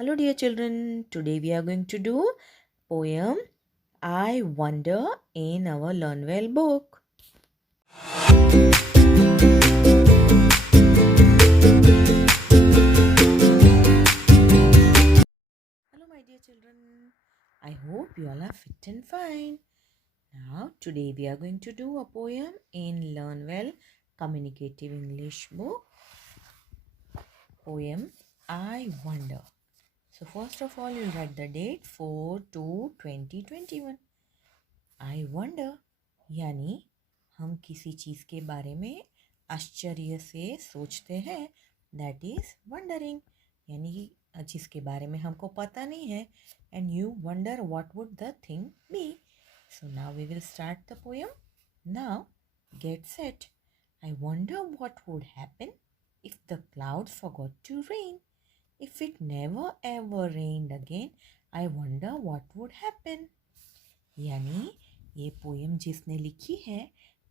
Hello dear children, today we are going to do poem I Wonder in our Learn Well book. Hello my dear children, I hope you all are fit and fine. Now today we are going to do a poem in Learn Well Communicative English book. Poem I Wonder. So first of all you'll write the date 4/2/2021. I wonder यानी हम किसी चीज़ के बारे में आश्चर्य से सोचते हैं, दैट इज़ वंडरिंग, यानी जिसके बारे में हमको पता नहीं है, and you wonder what would the thing be. So now we will start the poem. Now get set. I wonder what would happen if the clouds forgot to rain. If it never ever rained again, I wonder what would happen. यानी ये poem जिसने लिखी है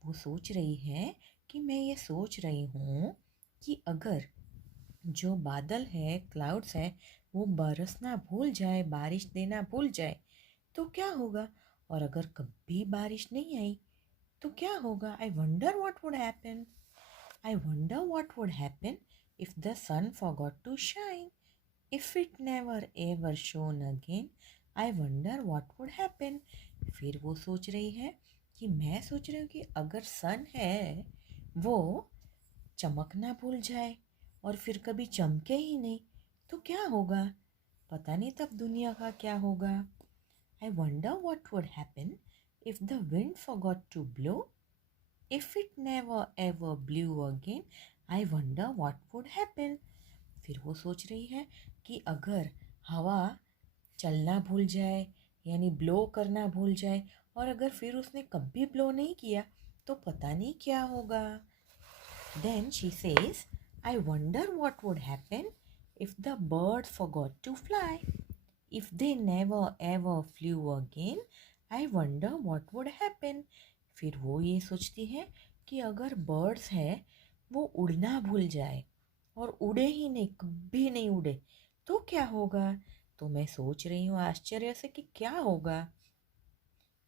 वो सोच रही है कि मैं ये सोच रही हूँ कि अगर जो बादल है, क्लाउड्स है, वो बरसना भूल जाए, बारिश देना भूल जाए तो क्या होगा, और अगर कभी बारिश नहीं आई तो क्या होगा. I wonder what would happen. I wonder what would happen if the sun forgot to shine. If it never ever shone again, I wonder what would happen. फिर वो सोच रही है कि मैं सोच रही हूँ कि अगर सन है वो चमकना भूल जाए और फिर कभी चमके ही नहीं तो क्या होगा, पता नहीं तब दुनिया का क्या होगा. I wonder what would happen if the wind forgot to blow. If it never ever blew again, I wonder what would happen. फिर वो सोच रही है कि अगर हवा चलना भूल जाए यानी ब्लो करना भूल जाए और अगर फिर उसने कभी ब्लो नहीं किया तो पता नहीं क्या होगा. Then she says, I wonder what would happen if the bird forgot to fly. If they never ever flew again, I wonder what would happen. फिर वो ये सोचती है कि अगर बर्ड्स है वो उड़ना भूल जाए और उड़े ही नहीं, कभी नहीं उड़े तो क्या होगा. तो मैं सोच रही हूँ आश्चर्य से कि क्या होगा.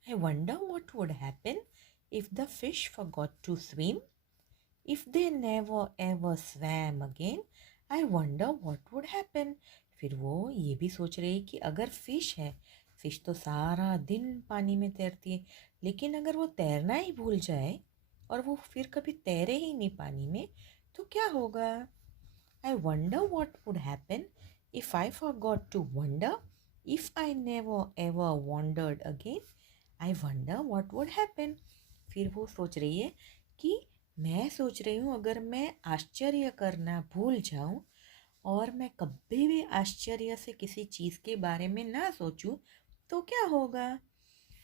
I wonder what would happen if the fish forgot to swim. If they never ever swam again, I wonder what would happen. फिर वो ये भी सोच रही कि अगर फिश है, फिश तो सारा दिन पानी में तैरती है, लेकिन अगर वो तैरना ही भूल जाए और वो फिर कभी तैरे ही नहीं पानी में तो क्या होगा. I wonder what would happen if I forgot to wonder. If I never ever wondered again, I wonder what would happen. फिर वो सोच रही है कि मैं सोच रही हूँ अगर मैं आश्चर्य करना भूल जाऊँ और मैं कभी भी आश्चर्य से किसी चीज़ के बारे में ना सोचूं तो क्या होगा.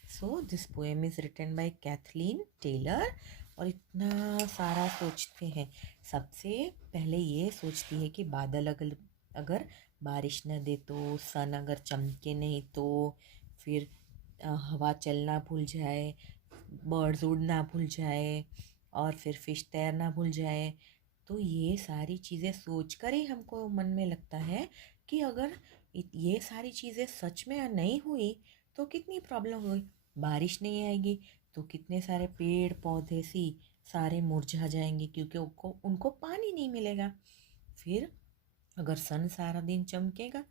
So this poem is written by Kathleen Taylor. और इतना सारा सोचते हैं. सबसे पहले ये सोचती है कि बादल अगर बारिश न दे तो, सन अगर चमके नहीं तो, फिर हवा चलना भूल जाए, बर्ड्स उड़ना भूल जाए और फिर फिश तैरना भूल जाए. तो ये सारी चीज़ें सोचकर ही हमको मन में लगता है कि अगर ये सारी चीज़ें सच में नहीं हुई तो कितनी प्रॉब्लम हुई. बारिश नहीं आएगी तो कितने सारे पेड़ पौधे सारे मुरझा जाएंगे क्योंकि उनको उनको पानी नहीं मिलेगा. फिर अगर सन सारा दिन चमकेगा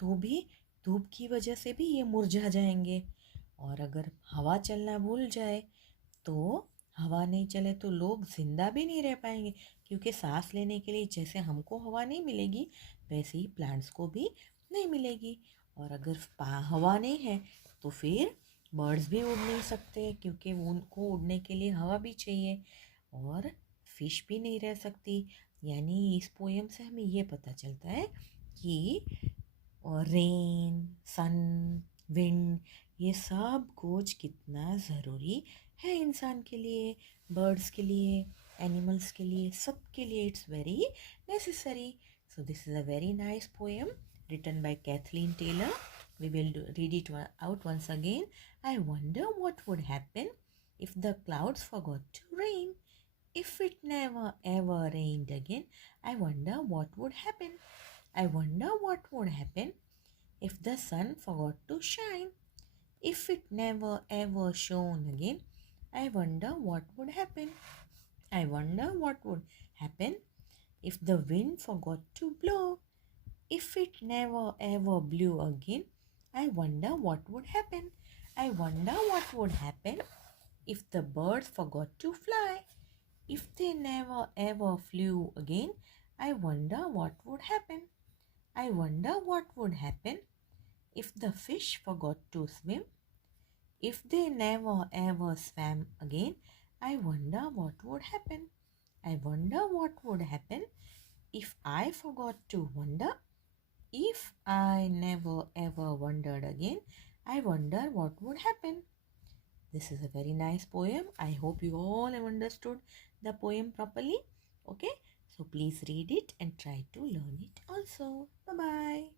तो भी धूप की वजह से भी ये मुरझा जाएंगे. और अगर हवा चलना भूल जाए तो हवा नहीं चले तो लोग ज़िंदा भी नहीं रह पाएंगे क्योंकि सांस लेने के लिए जैसे हमको हवा नहीं मिलेगी वैसे ही प्लांट्स को भी नहीं मिलेगी. और अगर हवा नहीं है तो फिर बर्ड्स भी उड़ नहीं सकते क्योंकि उनको उड़ने के लिए हवा भी चाहिए. और फिश भी नहीं रह सकती. यानी इस पोएम से हमें ये पता चलता है कि रेन, सन, विंड, ये सब कुछ कितना ज़रूरी है इंसान के लिए, बर्ड्स के लिए, एनिमल्स के लिए, सब के लिए. It's very necessary. So this is a very nice poem written by Kathleen Taylor. We will read it out once again. I wonder what would happen if the clouds forgot to rain. If it never ever rained again, I wonder what would happen. I wonder what would happen if the sun forgot to shine? If it never ever shone again, I wonder what would happen. I wonder what would happen if the wind forgot to blow. If it never ever blew again, I wonder what would happen. I wonder what would happen if the birds forgot to fly. If they never ever flew again, I wonder what would happen. I wonder what would happen if the fish forgot to swim. If they never ever swam again, I wonder what would happen. I wonder what would happen if I forgot to wonder. If I never ever wondered again, I wonder what would happen. This is a very nice poem. I hope you all have understood the poem properly. Okay, so please read it and try to learn it also. Bye bye.